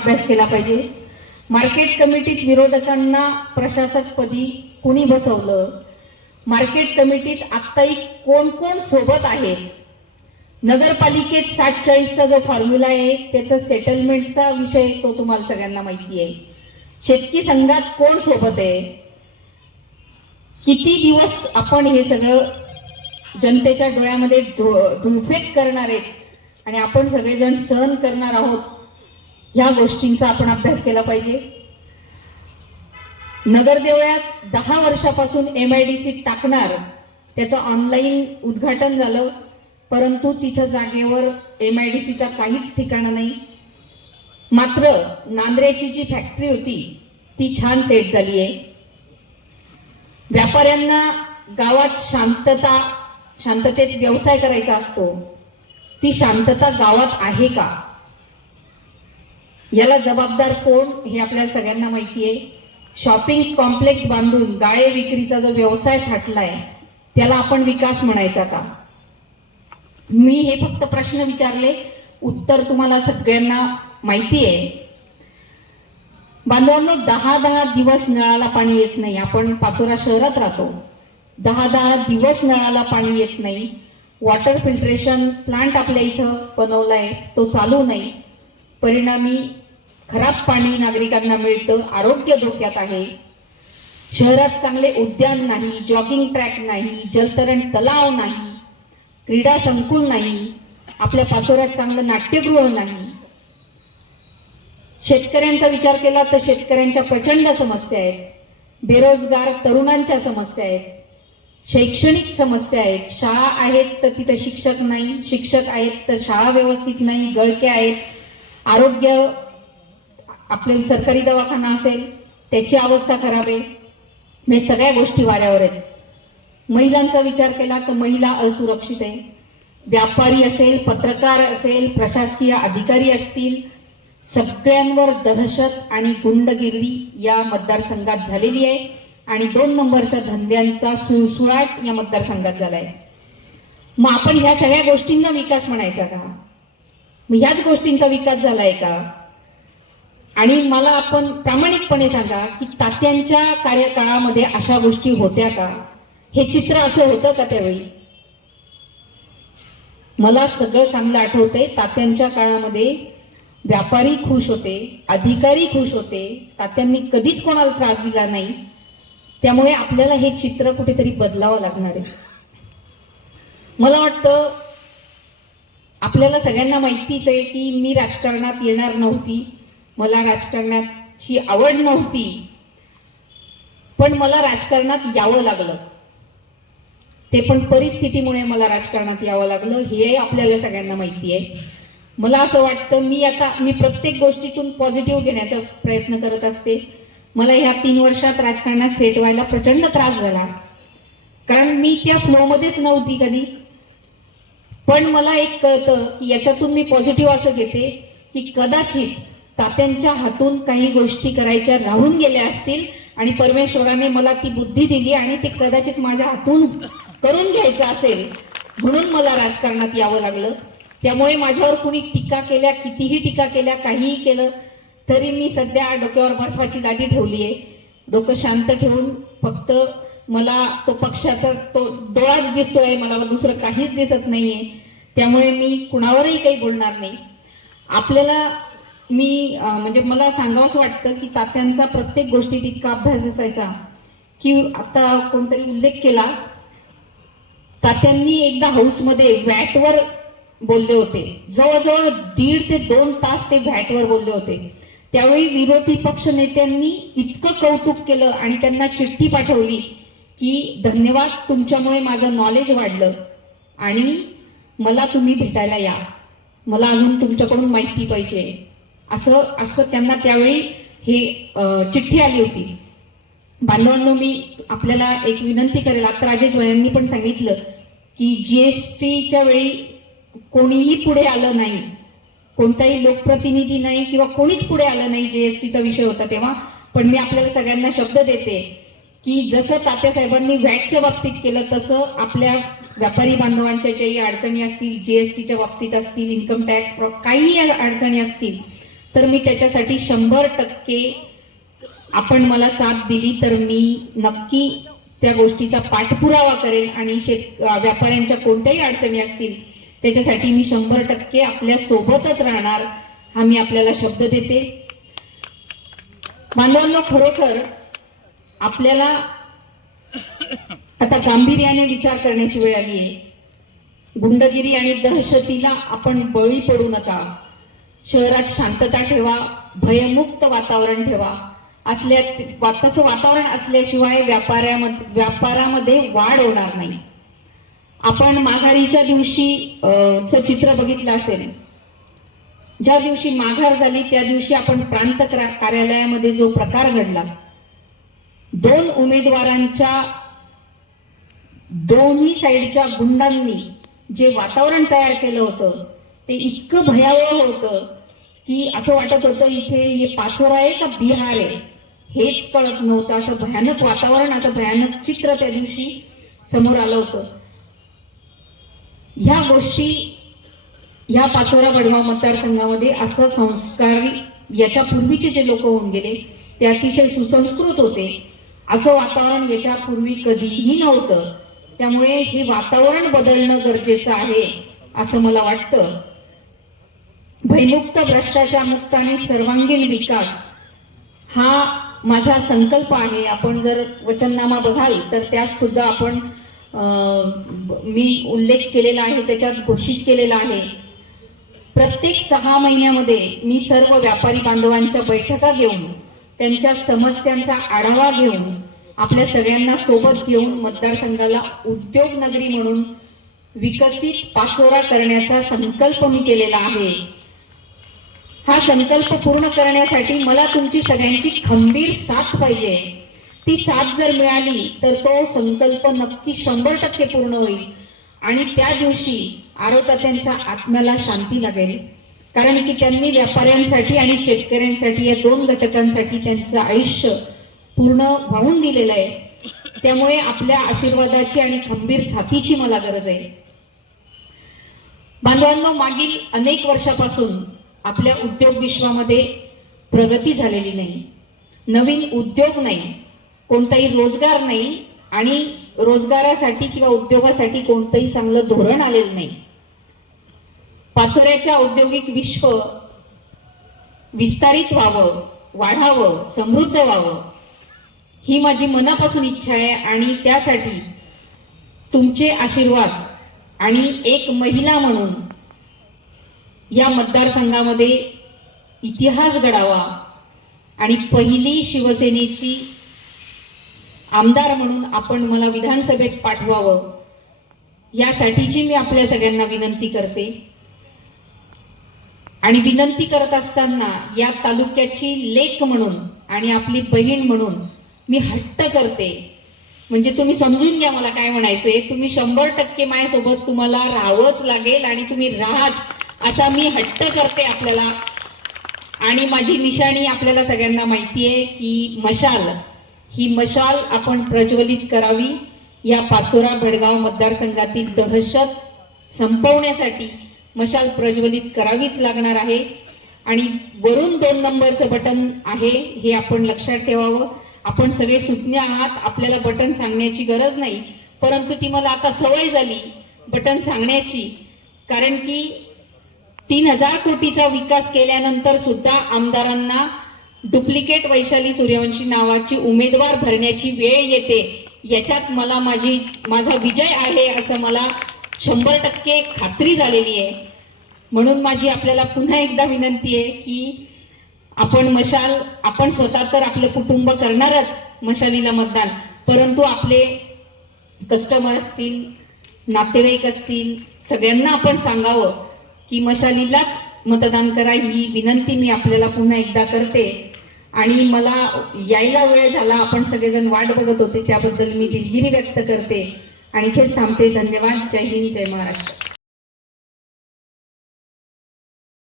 अभ्यास केला पाहिजे। मार्केट कमिटीत विरोधकांना प्रशासकपदी कुणी बसवलं, मार्केट कमिटीत आत्ताही कोण कोण सोबत आहे, नगरपालिकेत 60-40चा जो फॉर्म्युला आहे त्याचा सेटलमेंटचा विषय तो तुम्हाला सगळ्यांना माहिती आहे। शेतकी संघात कोण सोबत आहे, किती दिवस आपण हे सगळं जनतेच्या डोळ्यामध्ये धुळफेक करणार आहेत आणि आपण सगळेजण सहन करणार आहोत, ह्या गोष्टींचा आपण अभ्यास केला पाहिजे। नगरदेवळात 10 वर्षापासून MIDC टाकणार, त्याचं ऑनलाईन उद्घाटन झालं, परंतु तिथं जागेवर MIDCचा काहीच ठिकाणा नाही। मात्र नांद्र्याची जी फॅक्टरी होती ती छान सेट झाली आहे। व्यापाऱ्यांना गावात शांततेत व्यवसाय करायचा असतो, ती शांतता गावात आहे का, याला जबाबदार कोण हे आपल्याला सगळ्यांना माहिती आहे। शॉपिंग कॉम्प्लेक्स बांधून गाळे विक्रीचा जो व्यवसाय थाटलाय त्याला आपण विकास म्हणायचा का? मी हे फक्त प्रश्न विचारले, उत्तर तुम्हाला सगळ्यांना माहिती आहे। बांधवांनो, 10 दिवस नळाला पाणी येत नाही। आपण पाचोरा शहरात राहतो, 10 दिवस नळाला पाणी येत नाही। वॉटर फिल्ट्रेशन प्लांट आपल्या इथं बनवलाय, तो चालू नाही, परिणामी खराब पाणी नागरिकांना मिळतं, आरोग्य धोक्यात आहे। शहरात चांगले उद्यान नाही, जॉगिंग ट्रॅक नाही, जलतरण तलाव नाही, क्रीडा संकुल नाही, आपल्या पाचोऱ्यात चांगलं नाट्यगृह नाही। शेतकऱ्यांचा विचार केला तर शेतकऱ्यांच्या प्रचंड समस्या आहेत, बेरोजगार तरुणांच्या समस्या आहेत, शैक्षणिक समस्या आहेत। शाळा आहेत तर तिथे शिक्षक नाही, शिक्षक आहेत तर शाळा व्यवस्थित नाही, गळके आहेत। आरोग्य, आपले सरकारी दवाखाना असेल त्याची अवस्था खराब आहे, हे सगळ्या गोष्टी वाऱ्यावर आहेत। महिलांचा विचार केला तर महिला असुरक्षित आहे। व्यापारी असेल, पत्रकार असेल, प्रशासकीय अधिकारी असतील, सगळ्यांवर दहशत आणि गुंडगिरी या मतदारसंघात झालेली आहे आणि 2 नंबरच्या धंद्यांचा सुळसुळाट या मतदारसंघात झालाय। मग आपण ह्या सगळ्या गोष्टींना विकास म्हणायचा का? मग ह्याच गोष्टींचा विकास झालाय का? आणि मला आपण प्रामाणिकपणे सांगा की तात्यांच्या कार्यकाळामध्ये अशा गोष्टी होत्या का? हे चित्र असं होतं का त्यावेळी? मला सगळं चांगलं आठवतंय, तात्यांच्या काळामध्ये व्यापारी खुश होते, अधिकारी खुश होते, तात्यांनी कधीच कोणाला त्रास दिला नाही। त्यामुळे आपल्याला हे चित्र कुठेतरी बदलावं लागणार आहे। मला वाटतं आपल्याला सगळ्यांना माहितीच आहे की मी राजकारणात येणार नव्हती, मला राजकारणाची आवड नव्हती, पण मला राजकारणात यावं लागलं। ते पण परिस्थितीमुळे मला राजकारणात यावं लागलं, हे आपल्याला सगळ्यांना माहिती आहे। मला असं वाटतं मी प्रत्येक गोष्टीतून पॉझिटिव्ह घेण्याचा प्रयत्न करत असते। मला ह्या 3 वर्षात राजकारणात सेट व्हायला प्रचंड त्रास झाला, कारण मी त्या फ्लोमध्येच नव्हती कधी। पण मला एक कळतं की याच्यातून मी पॉझिटिव्ह असं घेते की कदाचित तात्यांच्या हातून काही गोष्टी करायच्या राहून गेल्या असतील आणि परमेश्वराने मला ती बुद्धी दिली आणि ते कदाचित माझ्या हातून करून घ्यायचं असेल, म्हणून मला राजकारणात यावं लागलं। त्यामुळे माझ्यावर कुणी टीका केल्या, कितीही टीका केल्या, काहीही केलं तरी मी सध्या डोक्यावर बर्फाची लादी ठेवली आहे। डोकं शांत ठेवून फक्त मला तो पक्षाचा तो डोळाच दिसतोय, मला दुसरं काहीच दिसत नाहीये। त्यामुळे मी कुणावरही काही बोलणार नाही। आपल्याला म्हणजे मला सांगावंसं वाटतं की तात्यांचा प्रत्येक गोष्टीत इतका अभ्यास असायचा की आता कोणतरी उल्लेख केला, तात्यांनी एकदा हाऊसमध्ये व्हॅटवर बोलले होते, जवळजवळ 1.5 ते 2 तास ते व्हॅटवर बोलले होते। त्यावेळी विरोधी पक्ष नेत्यांनी इतकं कौतुक केलं आणि त्यांना चिठ्ठी पाठवली की धन्यवाद, तुमच्यामुळे माझं नॉलेज वाढलं आणि मला तुम्ही भेटायला या, मला अजून तुमच्याकडून माहिती पाहिजे, असं त्यांना त्यावेळी हे चिठ्ठी आली होती। बांधवांनो, मी आपल्याला एक विनंती करेल, आता राजेश यांनी पण सांगितलं की GSTच्या वेळी कोणीही पुढे आलं नाही, कोणताही लोकप्रतिनिधी नाही किंवा कोणीच पुढे आलं नाही, GSTचा विषय होता तेव्हा। पण मी आपल्याला सगळ्यांना शब्द देते की जसं तात्यासाहेबांनी व्हॅटच्या बाबतीत केलं तसं आपल्या व्यापारी बांधवांच्या ज्याही अडचणी असतील, GSTच्या बाबतीत असतील, इन्कम टॅक्स, काही अडचणी असतील तर मी त्याच्यासाठी 100% आपण मला साथ दिली तर मी नक्की त्या गोष्टीचा पाठपुरावा करेल आणि व्यापाऱ्यांच्या कोणत्याही अडचणी असतील त्याच्यासाठी मी 100% आपल्या सोबतच राहणार, हा मी आपल्याला शब्द देते. बांधवांनो, खरोखर आपल्याला आता गांभीर्याने विचार करण्याची वेळ आली आहे. गुंडगिरी आणि दहशतीला आपण बळी पडू नका. शहरात शांतता ठेवा, भयमुक्त वातावरण ठेवा. तसं वातावरण असल्याशिवाय व्यापारामध्ये वाढ होणार नाही. आपण माघारीच्या दिवशी चित्र बघितलं असेल. ज्या दिवशी माघार झाली त्या दिवशी आपण प्रांत कार्यालयामध्ये जो प्रकार घडला, 2 उमेदवारांच्या दोन्ही साईडच्या गुंडांनी जे वातावरण तयार केलं होतं ते इतकं भयावह होतं की असं वाटत होतं इथे हे पाचोरा आहे का बिहार आहे हेच कळत नव्हतं. असं भयानक वातावरण, असं भयानक चित्र त्या दिवशी समोर आलं होतं. ह्या गोष्टी ह्या पाचोरा बडगाव मतदारसंघामध्ये असं संस्कारी याच्या पूर्वीचे जे लोक होऊन गेले ते अतिशय सुसंस्कृत होते. असं वातावरण याच्या पूर्वी कधीही नव्हतं. त्यामुळे हे वातावरण बदलणं गरजेचं आहे असं मला वाटतं. भयमुक्त, भ्रष्टाचार मुक्त आणि सर्वांगीण विकास हा माझा संकल्प आहे. आपण जर वचननामा बघाल तर त्यात सुद्धा आपण मी उल्लेख केलेला आहे, त्याच्यात घोषित केलेला आहे. प्रत्येक 6 महिन्यामध्ये मी सर्व व्यापारी बांधवांच्या बैठका घेऊन त्यांच्या समस्यांचा आढावा घेऊन आपल्या सगळ्यांना सोबत घेऊन मतदारसंघाला उद्योग नगरी म्हणून विकसित पाचोरा करण्याचा संकल्प मी केलेला आहे. हा संकल्प पूर्ण करण्यासाठी मला तुमची सगळ्यांची खंबीर साथ पाहिजे. ती साथ जर मिळाली तर तो संकल्प नक्की 100% पूर्ण होईल आणि त्या दिवशी आरोतात्यांच्या आत्म्याला शांती लागेल. कारण की त्यांनी व्यापाऱ्यांसाठी आणि शेतकऱ्यांसाठी या 2 घटकांसाठी त्यांचं आयुष्य पूर्ण वाहून दिलेलं आहे. त्यामुळे आपल्या आशीर्वादाची आणि खंबीर साथीची मला गरज आहे. बांधवांनो, मागील अनेक वर्षापासून आपल्या उद्योग विश्वामध्ये प्रगती झालेली नाही. नवीन उद्योग नाही, कोणताही रोजगार नाही आणि रोजगारासाठी किंवा उद्योगासाठी कोणतंही चांगलं धोरण आलेलं नाही. पाचोऱ्याच्या औद्योगिक विश्व विस्तारित व्हावं, वाढावं, समृद्ध व्हावं ही माझी मनापासून इच्छा आहे आणि त्यासाठी तुमचे आशीर्वाद आणि एक महिला म्हणून या मतदारसंघामध्ये इतिहास घडावा आणि पहिली शिवसेनेची आमदार म्हणून आपण मला विधानसभेत पाठवावं यासाठीची मी आपल्या सगळ्यांना विनंती करते. आणि विनंती करत असताना या तालुक्याची लेक म्हणून आणि आपली बहीण म्हणून मी हट्ट करते. म्हणजे तुम्ही समजून घ्या मला काय म्हणायचंय. तुम्ही 100% माझ्यासोबत तुम्हाला राहावंच लागेल आणि तुम्ही राहाच असा मी हट्ट करते आपल्याला. आणि माझी निशाणी आपल्याला सगळ्यांना माहिती आहे की मशाल, ही मशाल आपण प्रज्वलित करावी. या पाचोरा भडगाव मतदारसंघातील दहशत संपवण्यासाठी मशाल प्रज्वलित करावीच लागणार आहे. आणि वरून 2 नंबरचं बटन आहे हे आपण लक्षात ठेवावं. आपण सगळे सुज्ञ आहात, आपल्याला बटन सांगण्याची गरज नाही, परंतु ती मला आता सवय झाली बटन सांगण्याची. कारण की 3000 कोटीचा विकास केल्यानंतर सुद्धा आमदारांना डुप्लिकेट वैशाली सूर्यवंशी नावाची उमेदवार भरण्याची वेळ येते. याच्यात मला माझा विजय आहे असं मला 100% खात्री झालेली आहे. म्हणून माझी आपल्याला पुन्हा एकदा विनंती आहे की आपण स्वतः तर आपलं कुटुंब करणारच मशालीला मतदान, परंतु आपले कस्टमर असतील, नातेवाईक असतील, सगळ्यांना आपण सांगावं की मशालीलाच मतदान करा. ही विनंती मी आपल्याला पुन्हा एकदा करते. आणि मला यायला वेळ झाला, आपण सगळेजण वाट बघत होते, त्याबद्दल मी दिलगिरी व्यक्त करते आणि इथेच थांबते. धन्यवाद. जय हिंद, जय महाराष्ट्र.